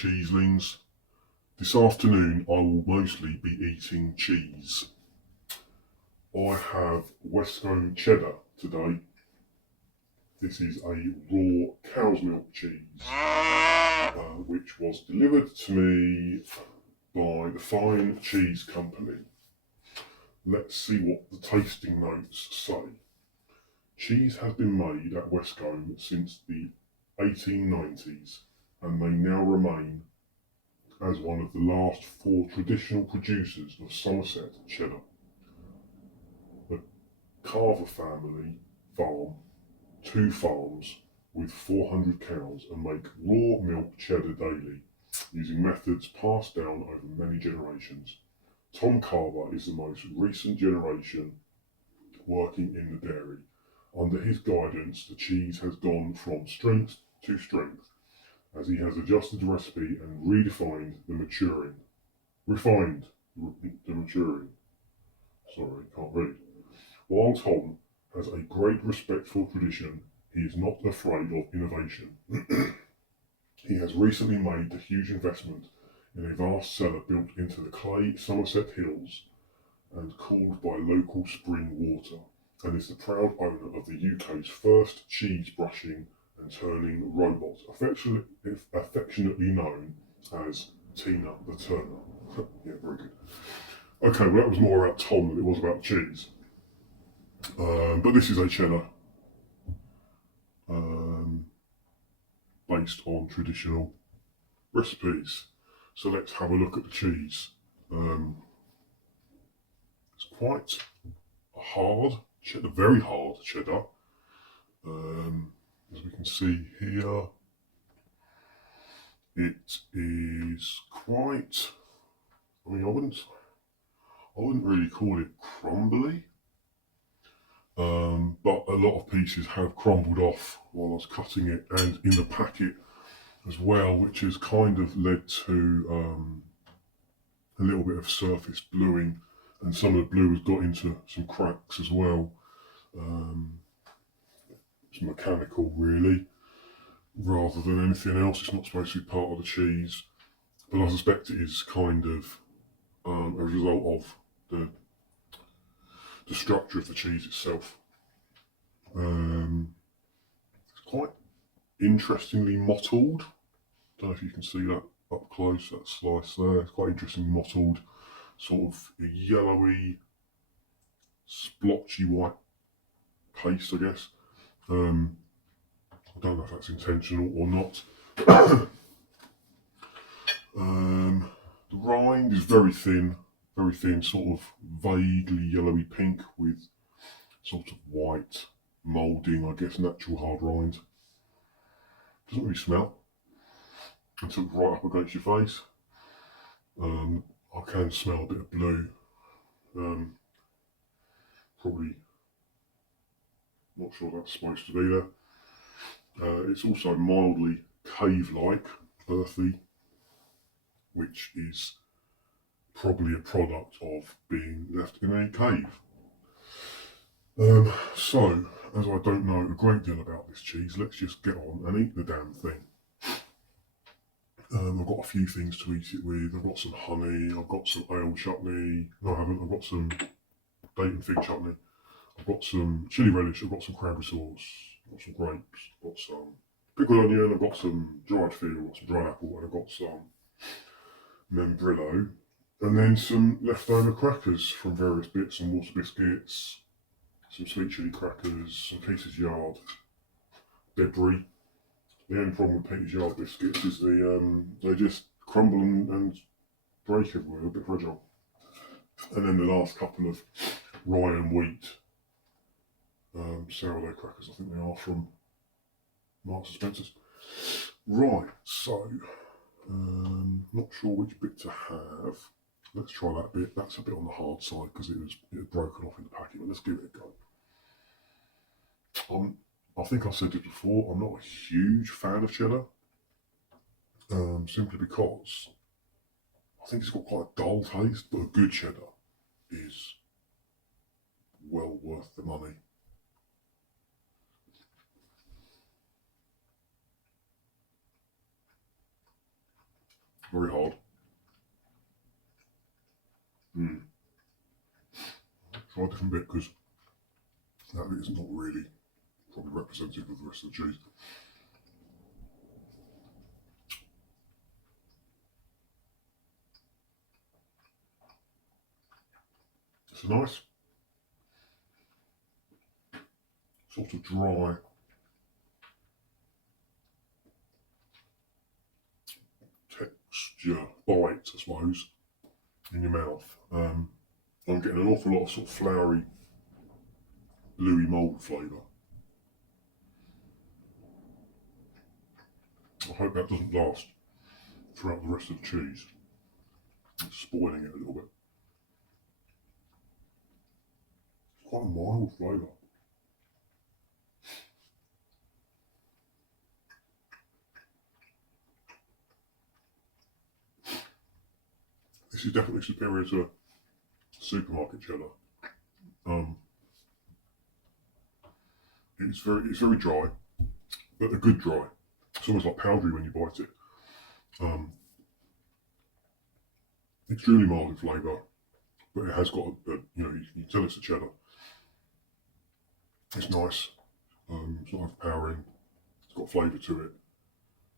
cheeselings. This afternoon I will mostly be eating cheese. I have Westcombe Cheddar today. This is a raw cow's milk cheese, which was delivered to me by the Fine Cheese Company. Let's see what the tasting notes say. Cheese has been made at Westcombe since the 1890s and may now remain as one of the last 4 traditional producers of Somerset cheddar. The Carver family farm 2 farms with 400 cows and make raw milk cheddar daily using methods passed down over many generations. Tom Carver is the most recent generation working in the dairy. Under his guidance, the cheese has gone from strength to strength as he has adjusted the recipe and refined the maturing. Sorry, can't read. While Tom has a great respect for tradition, he is not afraid of innovation. He has recently made the huge investment in a vast cellar built into the clay Somerset Hills and cooled by local spring water, and is the proud owner of the UK's first cheese brushing and turning robot, affectionately known as Tina the Turner. Yeah, very good. Okay, well that was more about Tom than it was about cheese. But this is a cheddar based on traditional recipes. So let's have a look at the cheese. It's quite a hard cheddar, very hard cheddar. As we can see here, it is quite, I mean, I wouldn't really call it crumbly, but a lot of pieces have crumbled off while I was cutting it and in the packet as well, which has kind of led to a little bit of surface bluing, and some of the blue has got into some cracks as well. It's mechanical really, rather than anything else. It's not supposed to be part of the cheese, but I suspect it is kind of a result of the structure of the cheese itself. It's quite interestingly mottled. Don't know if you can see that up close, that slice there. It's quite interestingly mottled, sort of a yellowy, splotchy white paste, I guess. I don't know if that's intentional or not. The rind is very thin, sort of vaguely yellowy pink with sort of white moulding, I guess, natural hard rind. Doesn't really smell until it's right up against your face. I can smell a bit of blue. Probably not sure that's supposed to be there. It's also mildly cave-like, earthy, which is probably a product of being left in a cave. So, as I don't know a great deal about this cheese, let's just get on and eat the damn thing. I've got a few things to eat it with. I've got some honey, I've got some ale chutney. No, I haven't. I've got some date and fig chutney. I've got some chilli relish, I've got some cranberry sauce, I've got some grapes, I've got some pickled onion, I've got some dried fig, I've got some dried apple, and I've got some membrillo, and then some leftover crackers from various bits, some water biscuits, some sweet chilli crackers, some Peter's Yard debris. The only problem with Peter's Yard biscuits is they just crumble and break everywhere, a bit fragile. And then the last couple of rye and wheat sourdough crackers, I think they are from Marks and Spencer's. Right, so not sure which bit to have. Let's try that bit. That's a bit on the hard side because it was broken off in the packet, but let's give it a go. I think I said it before, I'm not a huge fan of cheddar, simply because I think it's got quite a dull taste, but a good cheddar is well worth the money. Very hard. Try a different bit because that bit is not really probably representative of the rest of the cheese. It's a nice sort of dry texture, bite, I suppose, in your mouth. I'm getting an awful lot of sort of floury, bluey mould flavour. I hope that doesn't last throughout the rest of the cheese. It's spoiling it a little bit. It's quite a mild flavour. This is definitely superior to supermarket cheddar. It's very dry, but a good dry. It's almost like powdery when you bite it. Extremely mild in flavour, but it has got you can tell it's a cheddar. It's nice. It's not overpowering. It's got flavour to it.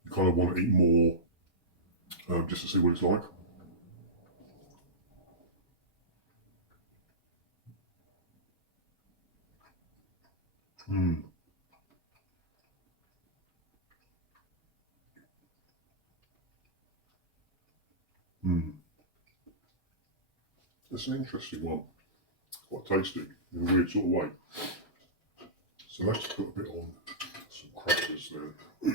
You kind of want to eat more just to see what it's like. It's an interesting one. Quite tasty in a weird sort of way. So let's put a bit on some crackers there. A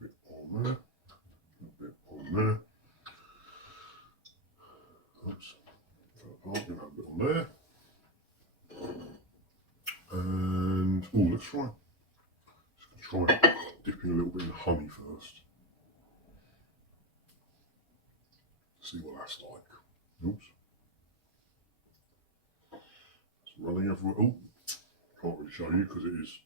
bit on there. A bit on there. Oops. I'm going to have a bit on there. And let's try dipping a little bit in honey first. See what that's like. Oops. It's running everywhere. Oh, can't really show you because it is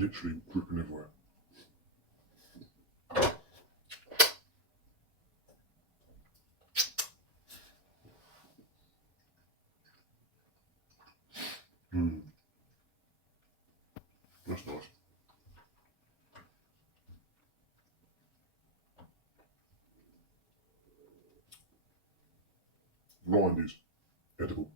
literally dripping everywhere. That's nice. Rind is edible.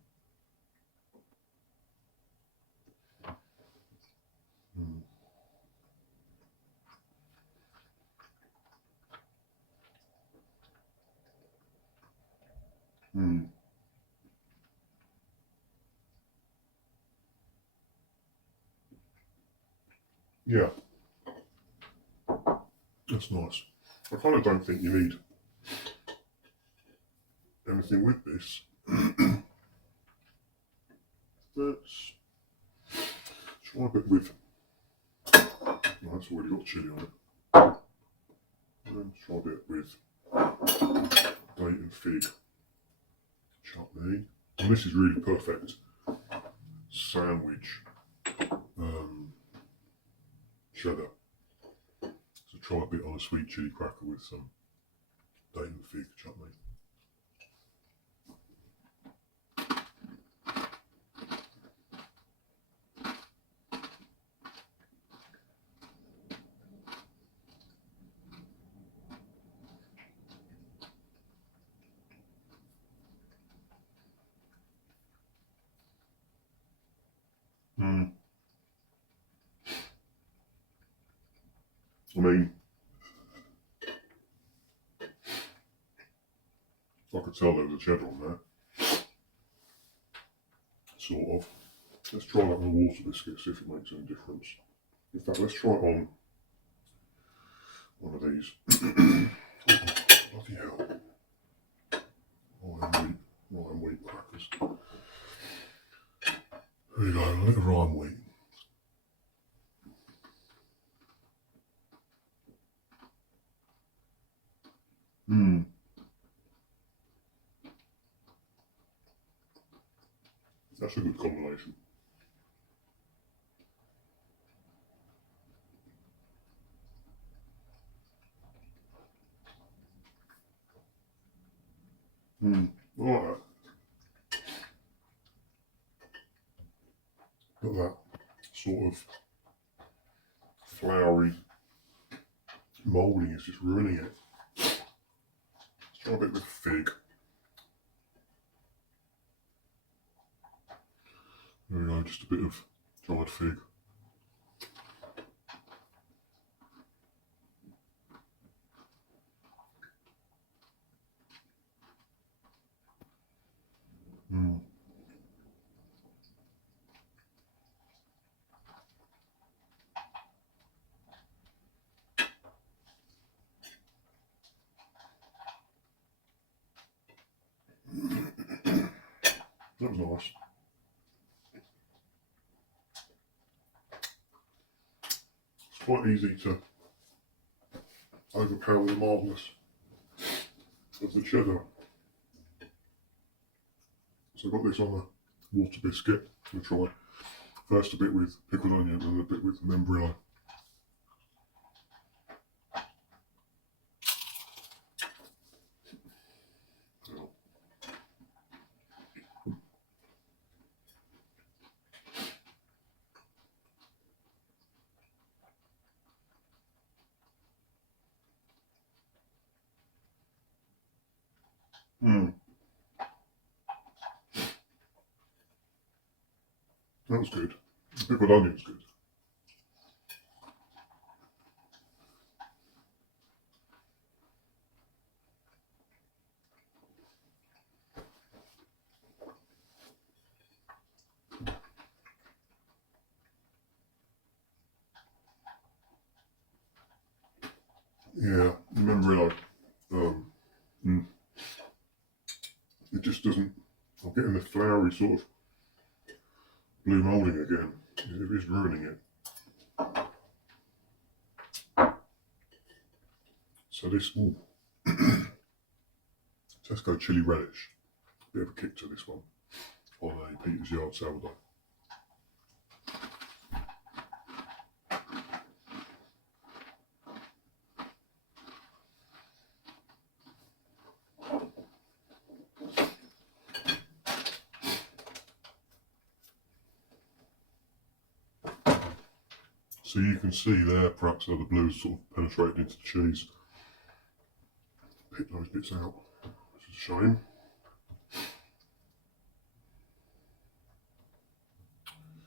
Yeah, that's nice. I kind of don't think you need anything with this. Let's try a bit with. No, that's already got chilli on it. Let's try a bit with date and fig chutney. And this is really perfect sandwich cheddar. So try a bit on a sweet chilli cracker with some date and fig chutney. I mean, I could tell there was a cheddar on there. Sort of. Let's try that on a water biscuit, see if it makes any difference. In fact, let's try it on one of these. Bloody hell. Rye wheat crackers. There you go, a little rye wheat. That's a good combination. Alright. Look at that sort of floury moulding is just ruining it. Let's try a bit with fig. There we go, just a bit of dried fig. That was nice. It's quite easy to overpower the mildness of the cheddar. So I've got this on a water biscuit. I'm going to try first a bit with pickled onion and a bit with membrillo. That was good. The pickled onion's good. Yeah, membrillo. It just doesn't. I'm getting the floury sort of blue moulding again. It is ruining it. So this, Tesco chili relish. Bit of a kick to this one on a Peter's Yard sourdough. So you can see there perhaps how the blue is sort of penetrated into the cheese. Pick those bits out, which is a shame.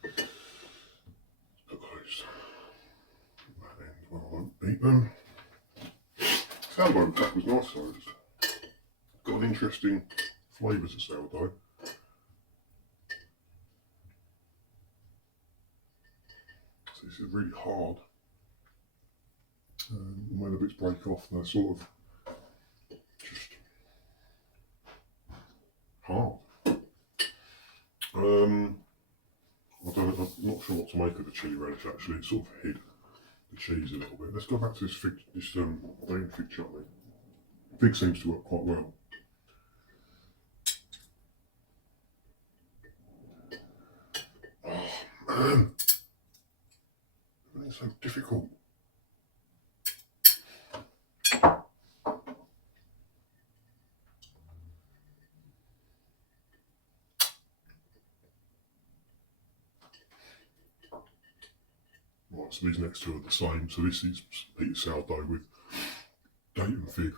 Put those that end where I won't eat them. Sourdough pack was nice though. It's got an interesting flavour to sourdough. So this is really hard. When the bits break off, they're sort of just hard. I'm not sure what to make of the chili relish actually. It sort of hid the cheese a little bit. Let's go back to this Dane fig chutney. Fig seems to work quite well. Oh man, it's so difficult. Right, so these next two are the same. So this is Peter's sourdough with date and fig.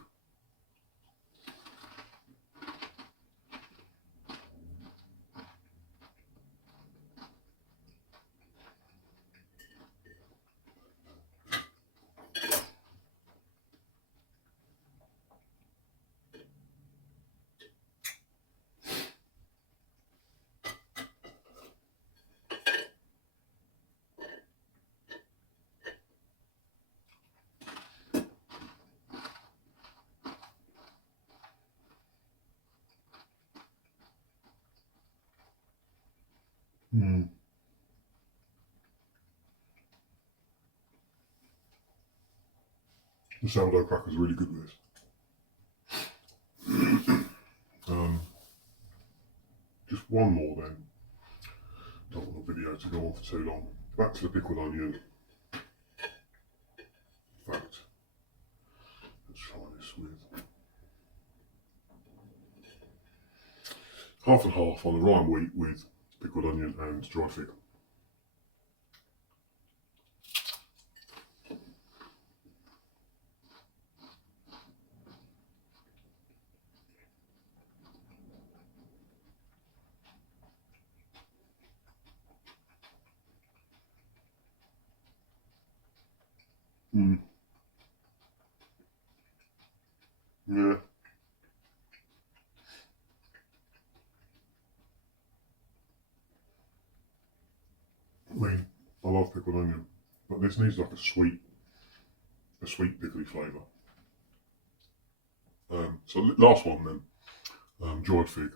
The sourdough crackers are really good with this. Just one more then. Don't want the video to go on for too long. Back to the pickled onion. In fact, let's try this with half and half on the rye and wheat with pickled onion and dry fig. Mm. Yeah. I mean, I love pickled onion, but this needs like a sweet pickly flavour. So last one then, dried fig.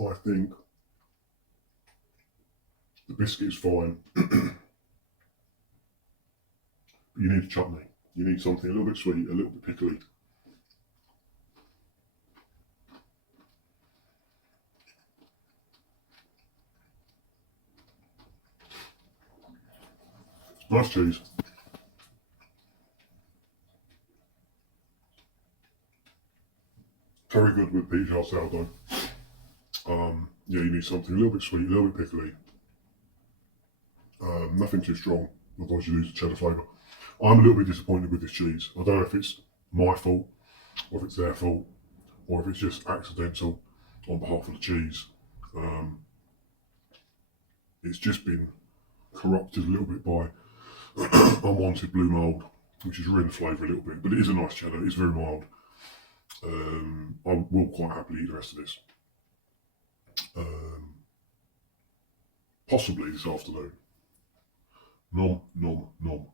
I think the biscuit is fine, but you need a chutney. You need something a little bit sweet, a little bit pickly. Nice cheese. Very good with peach sourdough. Yeah, you need something a little bit sweet, a little bit pickly. Nothing too strong, otherwise you lose the cheddar flavour. I'm a little bit disappointed with this cheese. I don't know if it's my fault, or if it's their fault, or if it's just accidental on behalf of the cheese. It's just been corrupted a little bit by unwanted blue mould, which has ruined the flavour a little bit. But it is a nice cheddar. It's very mild. I will quite happily eat the rest of this. Possibly this afternoon. Nom, nom, nom.